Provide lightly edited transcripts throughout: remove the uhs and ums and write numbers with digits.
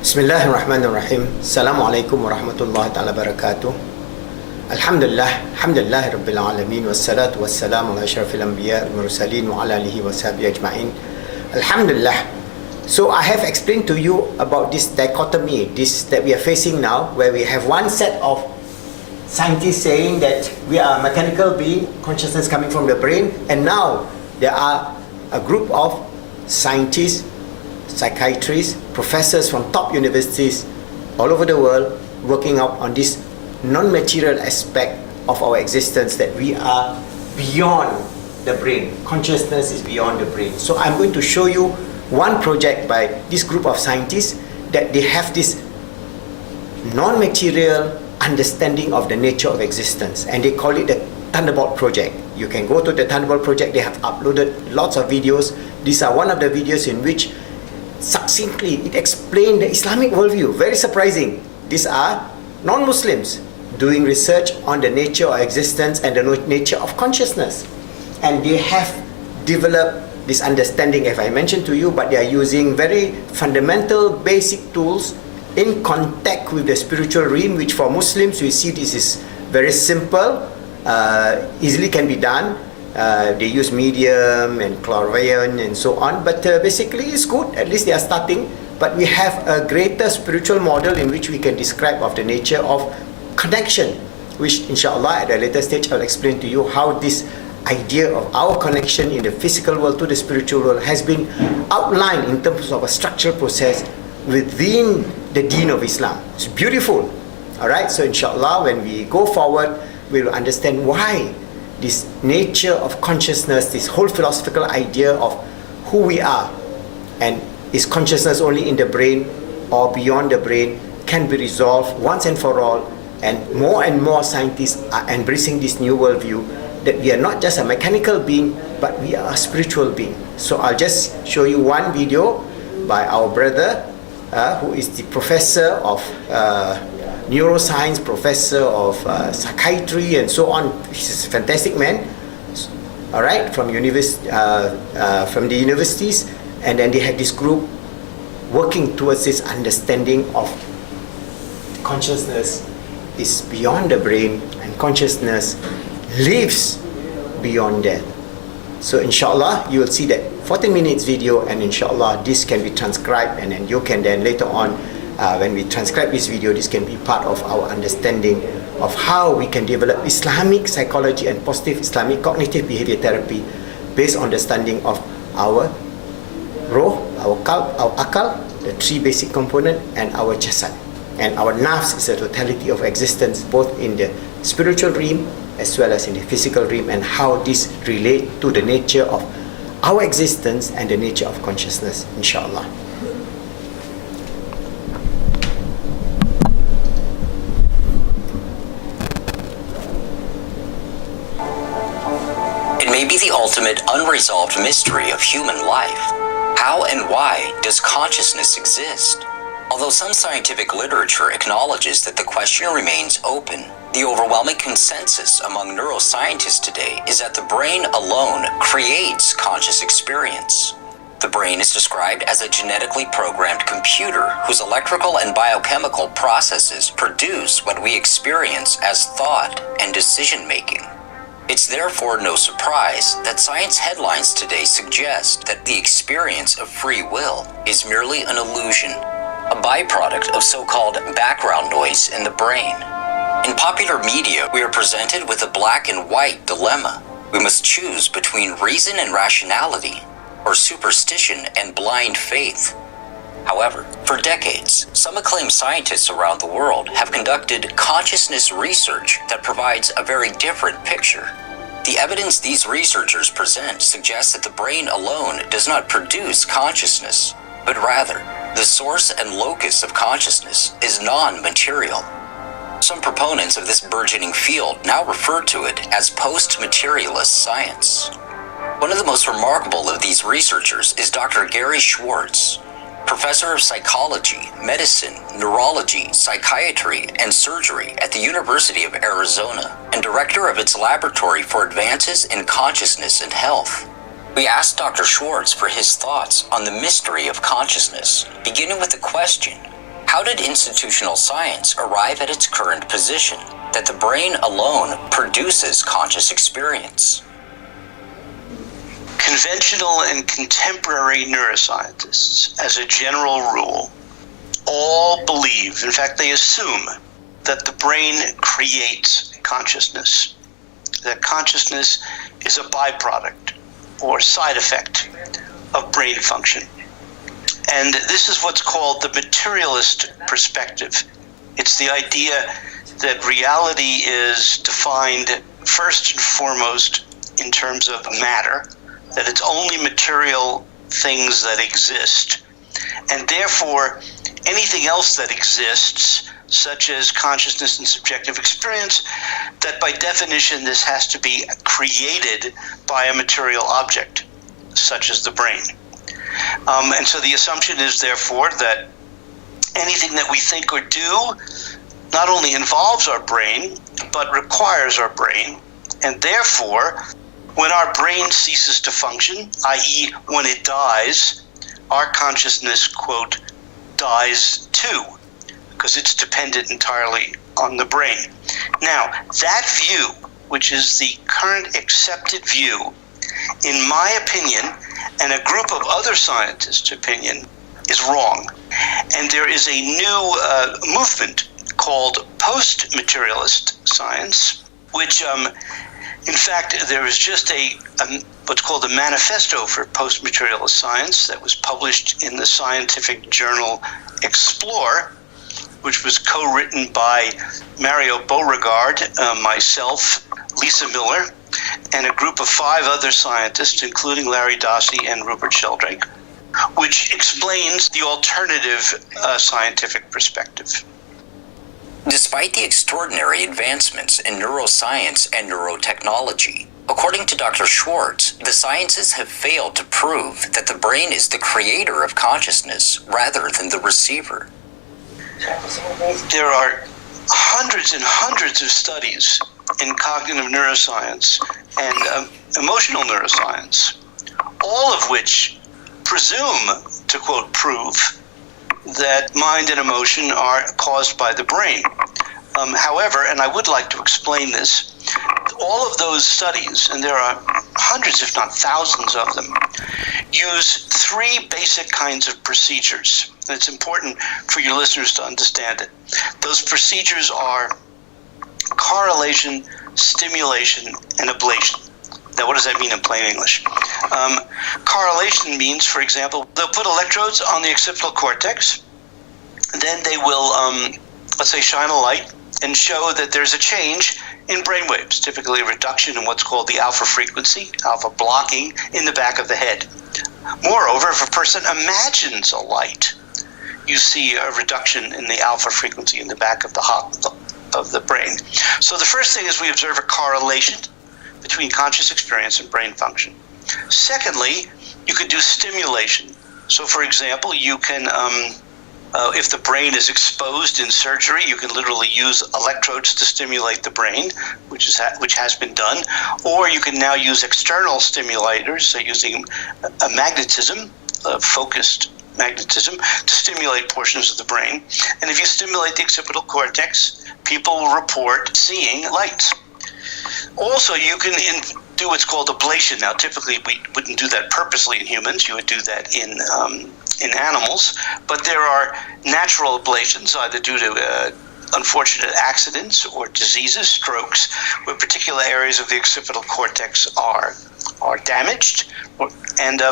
Bismillahirrahmanirrahim. Assalamualaikum warahmatullahi taala wabarakatuh. Alhamdulillah rabbil alamin wassalatu wassalamu ala asyrafil anbiya wal mursalin wa ala alihi washabihi ajma'in. Alhamdulillah. So I have explained to you about this dichotomy, this that we are facing now, where we have one set of scientists saying that we are mechanical being, consciousness coming from the brain, and now there are a group of scientists, psychiatrists, professors from top universities all over the world working out on this non-material aspect of our existence, that we are beyond the brain. Consciousness is beyond the brain. So I'm going to show you one project by this group of scientists that they have this non-material understanding of the nature of existence, and they call it the Thunderbolt Project. You can go to the Thunderbolt Project. They have uploaded lots of videos. These are one of the videos in which succinctly it explained the Islamic worldview. Very surprising. These are non-Muslims doing research on the nature of existence and the nature of consciousness, and they have developed this understanding, as I mentioned to you, but they are using very fundamental basic tools in contact with the spiritual realm, which for Muslims we see this is very simple, easily can be done. They use medium and clairvoyant and so on, but basically it's good. At least they are starting. But we have a greater spiritual model in which we can describe of the nature of connection, which inshallah at a later stage I'll explain to you how this idea of our connection in the physical world to the spiritual world has been outlined in terms of a structural process within the Deen of Islam. It's beautiful. Alright, so inshallah when we go forward, we will understand why this nature of consciousness, this whole philosophical idea of who we are, and is consciousness only in the brain or beyond the brain, can be resolved once and for all. And more scientists are embracing this new worldview that we are not just a mechanical being, but we are a spiritual being. So I'll just show you one video by our brother who is the professor of neuroscience, professor of psychiatry and so on. He's a fantastic man, all right, from the universities, and then they had this group working towards this understanding of consciousness is beyond the brain and consciousness lives beyond death. So inshallah you will see that 14 minutes video, and inshallah this can be transcribed, and then you can then later on when we transcribe this video, this can be part of our understanding of how we can develop Islamic psychology and positive Islamic cognitive behavior therapy based on understanding of our roh, our qalb, our akal, the three basic components, and our jasad. And our nafs is a totality of existence both in the spiritual realm as well as in the physical realm, and how this relate to the nature of our existence and the nature of consciousness, inshallah. May be the ultimate unresolved mystery of human life. How and why does consciousness exist? Although some scientific literature acknowledges that the question remains open, the overwhelming consensus among neuroscientists today is that the brain alone creates conscious experience. The brain is described as a genetically programmed computer whose electrical and biochemical processes produce what we experience as thought and decision-making. It's therefore no surprise that science headlines today suggest that the experience of free will is merely an illusion, a byproduct of so-called background noise in the brain. In popular media, we are presented with a black and white dilemma. We must choose between reason and rationality, or superstition and blind faith. However, for decades, some acclaimed scientists around the world have conducted consciousness research that provides a very different picture. The evidence these researchers present suggests that the brain alone does not produce consciousness, but rather, the source and locus of consciousness is non-material. Some proponents of this burgeoning field now refer to it as post-materialist science. One of the most remarkable of these researchers is Dr. Gary Schwartz, professor of psychology, medicine, neurology, psychiatry, and surgery at the University of Arizona, and director of its Laboratory for Advances in Consciousness and Health. We asked Dr. Schwartz for his thoughts on the mystery of consciousness, beginning with the question, How did institutional science arrive at its current position, that the brain alone produces conscious experience? Conventional and contemporary neuroscientists, as a general rule, all believe, in fact, they assume, that the brain creates consciousness, that consciousness is a byproduct or side effect of brain function. And this is what's called the materialist perspective. It's the idea that reality is defined first and foremost in terms of matter, that it's only material things that exist, and therefore anything else that exists, such as consciousness and subjective experience, that by definition this has to be created by a material object, such as the brain. And so the assumption is, therefore, that anything that we think or do not only involves our brain, but requires our brain, and therefore, when our brain ceases to function, i.e., when it dies, our consciousness, quote, dies too, because it's dependent entirely on the brain. Now, that view, which is the current accepted view, in my opinion, and a group of other scientists' opinion, is wrong. And there is a new movement called post-materialist science, which, in fact, there is just what's called a manifesto for post-materialist science that was published in the scientific journal Explore, which was co-written by Mario Beauregard, myself, Lisa Miller, and a group of 5 other scientists, including Larry Dossey and Rupert Sheldrake, which explains the alternative scientific perspective. Despite the extraordinary advancements in neuroscience and neurotechnology, according to Dr. Schwartz, the sciences have failed to prove that the brain is the creator of consciousness rather than the receiver. There are hundreds and hundreds of studies in cognitive neuroscience and emotional neuroscience, all of which presume, to quote, prove that mind and emotion are caused by the brain. However, and I would like to explain this, all of those studies, and there are hundreds if not thousands of them, use 3 basic kinds of procedures. And it's important for your listeners to understand it. Those procedures are correlation, stimulation, and ablation. Now, what does that mean in plain English? Correlation means, for example, they'll put electrodes on the occipital cortex, then they will, let's say, shine a light and show that there's a change in brainwaves, typically a reduction in what's called the alpha frequency, alpha blocking, in the back of the head. Moreover, if a person imagines a light, you see a reduction in the alpha frequency in the back of the brain. So the first thing is we observe a correlation between conscious experience and brain function. Secondly, you could do stimulation. So, for example, you can, if the brain is exposed in surgery, you can literally use electrodes to stimulate the brain, which has been done. Or you can now use external stimulators, so using a magnetism, focused magnetism, to stimulate portions of the brain. And if you stimulate the occipital cortex, people will report seeing lights. Also, you can do what's called ablation. Now, typically, we wouldn't do that purposely in humans. You would do that in animals. But there are natural ablations, either due to unfortunate accidents or diseases, strokes, where particular areas of the occipital cortex are damaged. And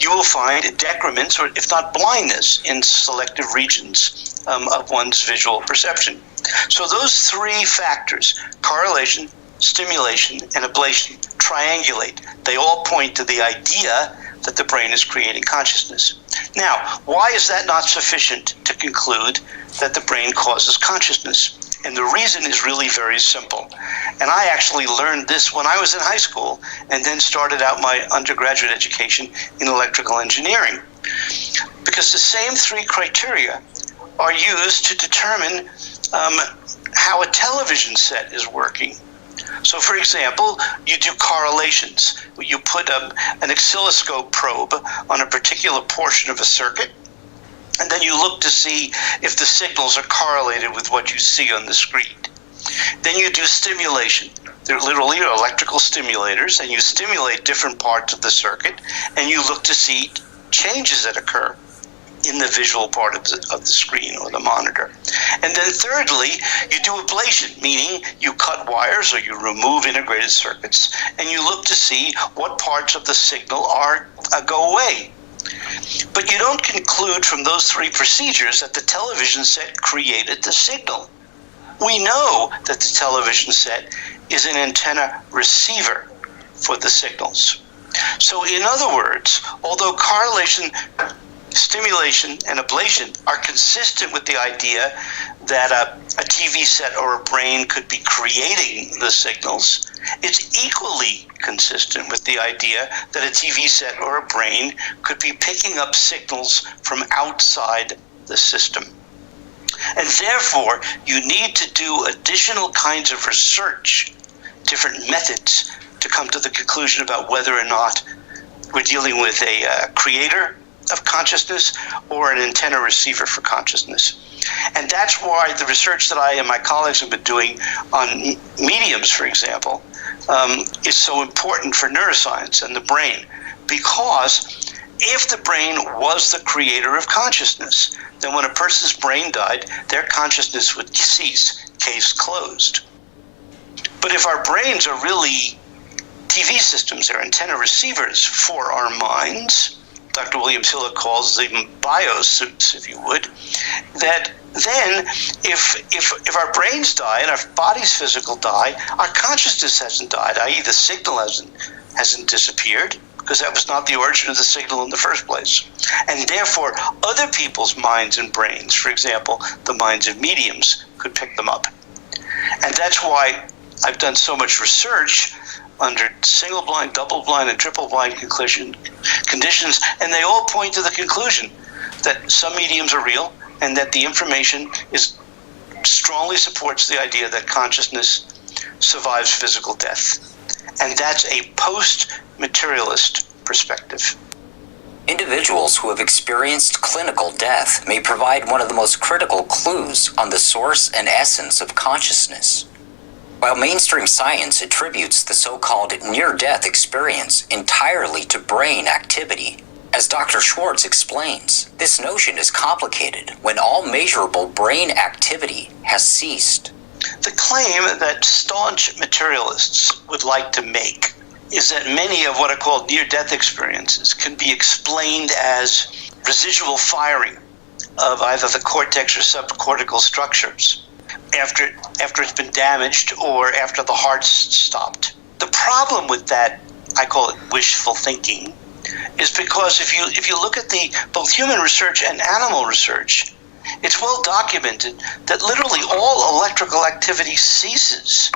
you will find decrements, or if not blindness, in selective regions of one's visual perception. So those 3 factors, correlation, stimulation, and ablation, triangulate. They all point to the idea that the brain is creating consciousness. Now, why is that not sufficient to conclude that the brain causes consciousness? And the reason is really very simple. And I actually learned this when I was in high school and then started out my undergraduate education in electrical engineering. Because the same 3 criteria are used to determine how a television set is working. So, for example, you do correlations. You put an oscilloscope probe on a particular portion of a circuit, And then you look to see if the signals are correlated with what you see on the screen. Then you do stimulation. They're literally electrical stimulators, and you stimulate different parts of the circuit, and you look to see changes that occur in the visual part of the screen or the monitor. And then thirdly, you do ablation, meaning you cut wires or you remove integrated circuits, and you look to see what parts of the signal go away. But you don't conclude from those three procedures that the television set created the signal. We know that the television set is an antenna receiver for the signals. So in other words, although correlation, stimulation, and ablation are consistent with the idea that a TV set or a brain could be creating the signals, it's equally consistent with the idea that a TV set or a brain could be picking up signals from outside the system. And therefore, you need to do additional kinds of research, different methods, to come to the conclusion about whether or not we're dealing with a creator of consciousness or an antenna receiver for consciousness. And that's why the research that I and my colleagues have been doing on mediums, for example, is so important for neuroscience and the brain, because if the brain was the creator of consciousness, then when a person's brain died, their consciousness would cease, case closed. But if our brains are really TV systems, they're antenna receivers for our minds, Dr. Williams Hiller calls them biosuits, if you would, that then if our brains die and our body's physical die, our consciousness hasn't died, i.e. the signal hasn't disappeared, because that was not the origin of the signal in the first place. And therefore, other people's minds and brains, for example, the minds of mediums, could pick them up. And that's why I've done so much research under single-blind, double-blind, and triple-blind conditions, and they all point to the conclusion that some mediums are real and that the information strongly supports the idea that consciousness survives physical death. And that's a post-materialist perspective. Individuals who have experienced clinical death may provide one of the most critical clues on the source and essence of consciousness. While mainstream science attributes the so-called near-death experience entirely to brain activity, as Dr. Schwartz explains, this notion is complicated when all measurable brain activity has ceased. The claim that staunch materialists would like to make is that many of what are called near-death experiences can be explained as residual firing of either the cortex or subcortical structures after it's been damaged or after the heart's stopped. The problem with that, I call it wishful thinking, is because if you look at both human research and animal research, it's well documented that literally all electrical activity ceases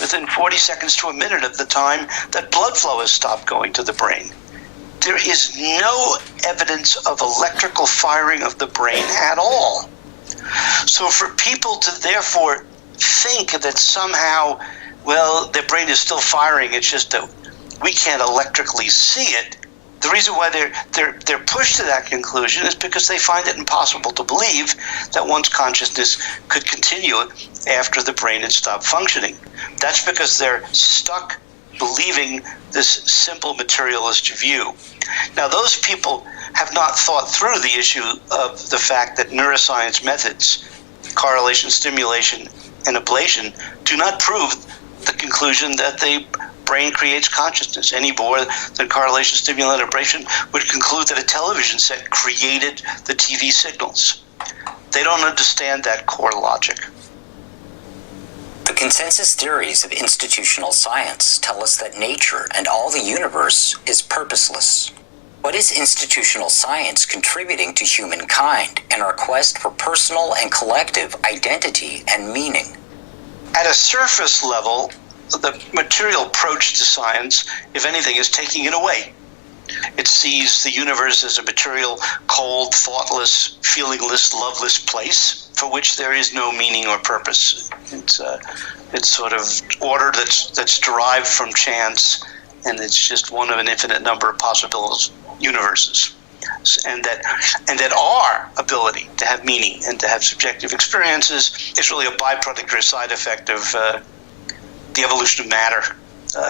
within 40 seconds to a minute of the time that blood flow has stopped going to the brain. There is no evidence of electrical firing of the brain at all. So for people to therefore think that somehow, well, their brain is still firing, it's just that we can't electrically see it, the reason why they're pushed to that conclusion is because they find it impossible to believe that one's consciousness could continue after the brain had stopped functioning. That's because they're stuck believing this simple materialist view. Now, those people have not thought through the issue of the fact that neuroscience methods, correlation, stimulation, and ablation, do not prove the conclusion that the brain creates consciousness any more than correlation, stimulation, and ablation would conclude that a television set created the TV signals. They don't understand that core logic. The consensus theories of institutional science tell us that nature and all the universe is purposeless. What is institutional science contributing to humankind in our quest for personal and collective identity and meaning? At a surface level, the material approach to science, if anything, is taking it away. It sees the universe as a material, cold, thoughtless, feelingless, loveless place for which there is no meaning or purpose. It's sort of order that's derived from chance, and it's just one of an infinite number of possible universes. and that our ability to have meaning and to have subjective experiences is really a byproduct or a side effect of the evolution of matter,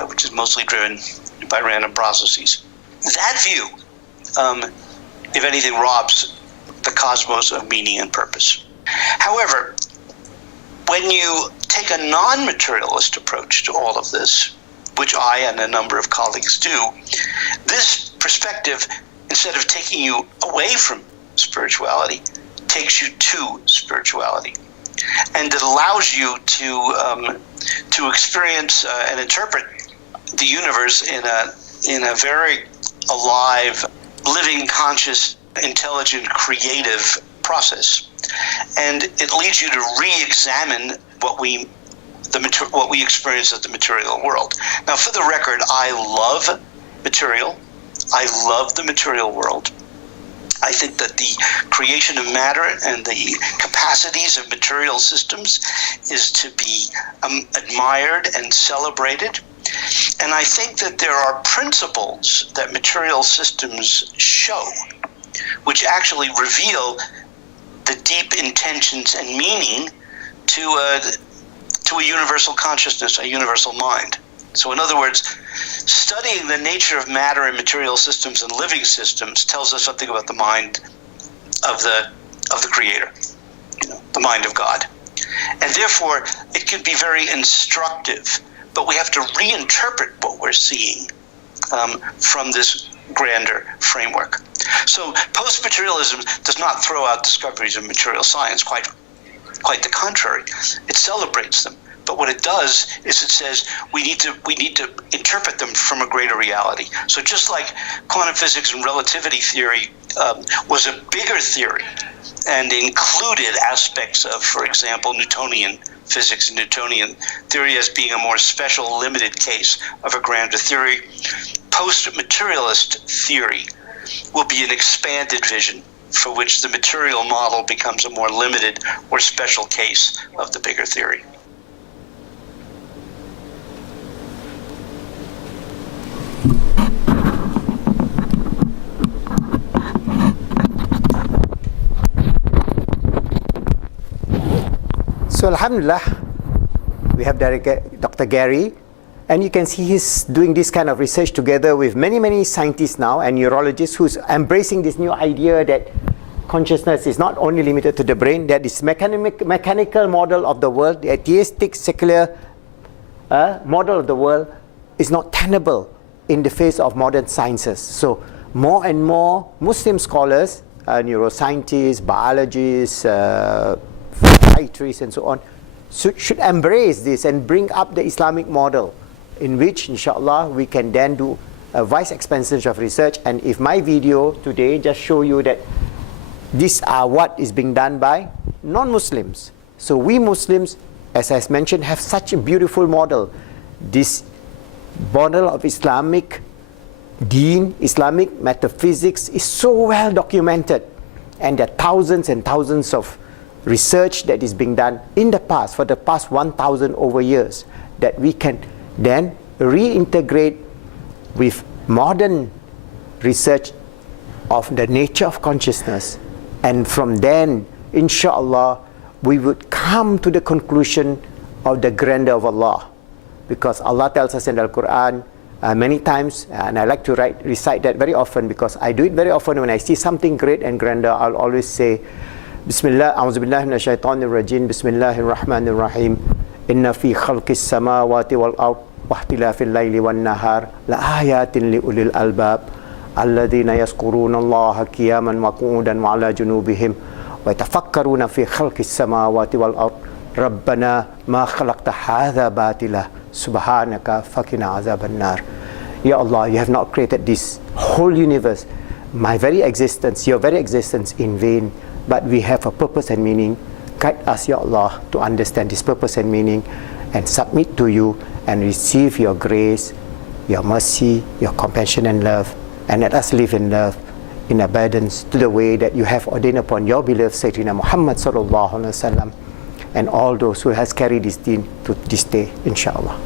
which is mostly driven by random processes. That view, if anything, robs the cosmos of meaning and purpose. However, when you take a non-materialist approach to all of this, which I and a number of colleagues do, this perspective, instead of taking you away from spirituality, takes you to spirituality. And it allows you to experience and interpret the universe in a very alive, living, conscious, intelligent, creative process. And it leads you to re-examine what we experience as the material world. Now, for the record, I love material. I love the material world. I think that the creation of matter and the capacities of material systems is to be admired and celebrated. And I think that there are principles that material systems show which actually reveal the deep intentions and meaning to a universal consciousness, a universal mind. So in other words, studying the nature of matter in material systems and living systems tells us something about the mind of the Creator, the mind of God. And therefore, it can be very instructive, but we have to reinterpret what we're seeing from this grander framework. So post-materialism does not throw out discoveries of material science, quite the contrary. It celebrates them. But what it does is it says we need to interpret them from a greater reality. So just like quantum physics and relativity theory was a bigger theory and included aspects of, for example, Newtonian physics and Newtonian theory as being a more special, limited case of a grander theory, post-materialist theory will be an expanded vision for which the material model becomes a more limited or special case of the bigger theory. So Alhamdulillah, we have Dr. Gary, and you can see he's doing this kind of research together with many scientists now and neurologists who's embracing this new idea that consciousness is not only limited to the brain, that this mechanical model of the world, the atheistic secular model of the world is not tenable in the face of modern sciences. So more and more Muslim scholars, neuroscientists, biologists, psychiatrists and so on, should embrace this and bring up the Islamic model in which, inshallah, we can then do a vast expansion of research. And if my video today just show you that these are what is being done by non-Muslims. So we Muslims, as I mentioned, have such a beautiful model. This model of Islamic deen, Islamic metaphysics is so well documented. And there are thousands and thousands of research that is being done in the past, for the past 1,000 over years, that we can then reintegrate with modern research of the nature of consciousness. And from then, inshallah, we would come to the conclusion of the grandeur of Allah. Because Allah tells us in the Quran many times, and I like to recite that very often because I do it very often when I see something great and grandeur. I'll always say, Bismillah, a'udhu billahi minash shaitanir rajim, Bismillahir rahmanir rahim, Inna fi khalqis samawati wal ard wa ikhtilafil layli wan nahar la ayatin li ulil albab alladhina yazkuruna Allaha qiyaman wa qu'udan wa ala junubihim wa yatafakkaruna fi khalqis samawati wal ard Rabbana ma khalaqta hadha batila subhanaka faqina azaban nar. Ya Allah, you have not created this whole universe, my very existence, your very existence in vain, but we have a purpose and meaning. Guide us, Ya Allah, to understand this purpose and meaning and submit to you and receive your grace, your mercy, your compassion and love, and let us live in love, in abundance, to the way that you have ordained upon your beloved Sayyidina Muhammad sallallahu alaihi wasallam and all those who has carried this deen to this day, inshallah.